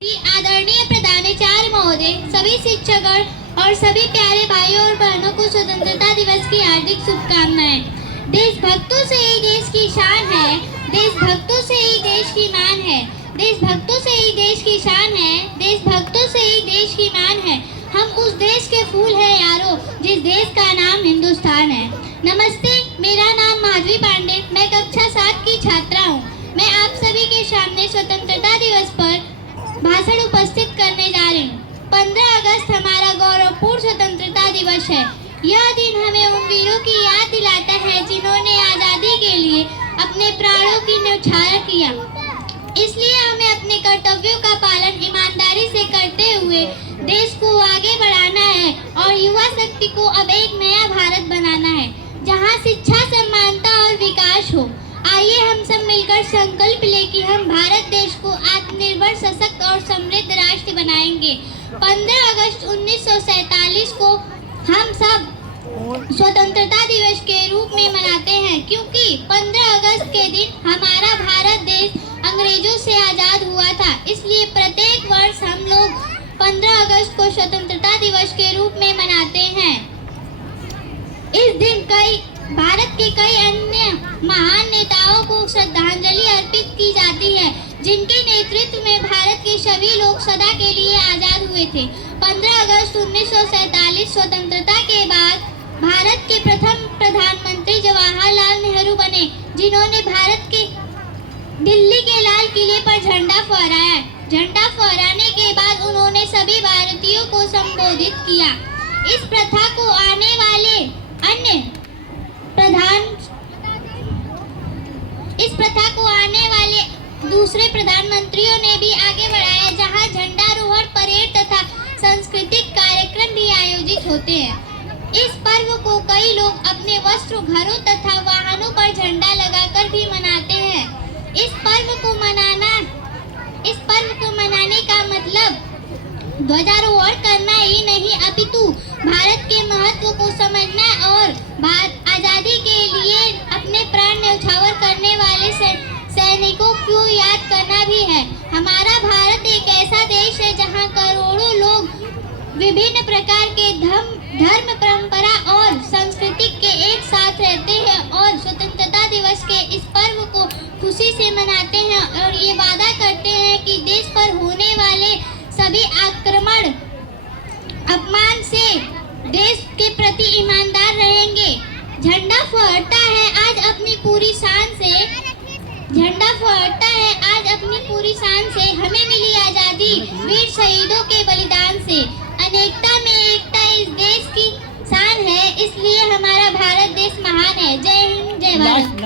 आदरणीय प्रधानाचार्य महोदय, सभी शिक्षकगण और सभी प्यारे भाइयों और बहनों को स्वतंत्रता दिवस की हार्दिक शुभकामनाएं। देशभक्तों से ही देश की शान है, देशभक्तों से ही देश की मान है, देशभक्तों से ही देश की शान है, देशभक्तों से ही देश की मान है। हम उस देश के फूल हैं यारो, जिस देश का नाम हिंदुस्तान है। नमस्ते, मेरा नाम माधवी पांडे, मैं कक्षा 7 की छात्रा हूँ। मैं आप सभी के सामने स्वतंत्रता दिवस पर भाषण उपस्थित करने जा रही हूँ। 15 अगस्त हमारा गौरवपूर्ण स्वतंत्रता दिवस है। यह दिन हमें उन वीरों की याद दिलाता है जिन्होंने आज़ादी के लिए अपने प्राणों की न्यौछावर किया। इसलिए हमें अपने कर्तव्यों का पालन ईमानदारी से करते हुए देश को आगे बढ़ाना है और युवा शक्ति को अब एक नया भारत बनाना है, जहाँ शिक्षा, समानता और विकास हो। आइए हम सब मिलकर संकल्प लें कि हम भारत देश को आत्मनिर्भर, सशक्त और समृद्ध राष्ट्र बनाएंगे। 15 अगस्त 1947 को हम सब स्वतंत्रता दिवस के रूप में मनाते हैं, क्योंकि 15 अगस्त के दिन हमारा भारत देश अंग्रेजों से आज़ाद हुआ था। इसलिए प्रत्येक वर्ष हम लोग 15 अगस्त को स्वतंत्रता दिवस के रूप में मनाते हैं। इस दिन भारत के कई अन्य महान नेताओं को श्रद्धांजलि अर्पित की जाती है, जिनके नेतृत्व में भारत के सभी लोग सदा के लिए आज़ाद हुए थे। 15 अगस्त 1947 स्वतंत्रता के बाद भारत के प्रथम प्रधानमंत्री जवाहरलाल नेहरू बने, जिन्होंने भारत के दिल्ली के लाल किले पर झंडा फहराया। झंडा फहराने के बाद उन्होंने सभी भारतीयों को संबोधित किया। इस प्रथा को आने वाले दूसरे प्रधानमंत्रियों ने भी आगे बढ़ाया, जहां झंडारोहण, परेड तथा सांस्कृतिक कार्यक्रम भी आयोजित होते हैं। इस पर्व को कई लोग अपने वस्त्र, घरों तथा वाहनों पर झंडा लगाकर भी मनाते हैं। इस पर्व को मनाने का मतलब ध्वजारोहण करना ही नहीं, अपितु भारत के महत्व को समझना और आजादी के लिए अपने प्राण न्यौछावर करने वाले सैनिकों को याद करना भी है। हमारा भारत एक ऐसा देश है जहां करोड़ों लोग विभिन्न प्रकार के धर्म, परंपरा और संस्कृति के एक साथ रहते हैं और स्वतंत्रता दिवस के इस पर्व को खुशी से मनाते हैं और ये वादा करते हैं कि देश पर होने वाले सभी आक्रमण, अपमान से देश के प्रति ईमानदार रहेंगे। झंडा फहरता है आज अपनी पूरी शान से, हमें मिली आज़ादी वीर शहीदों के बलिदान से। अनेकता में एकता इस देश की शान है, इसलिए हमारा भारत देश महान है। जय हिंद, जय भारत।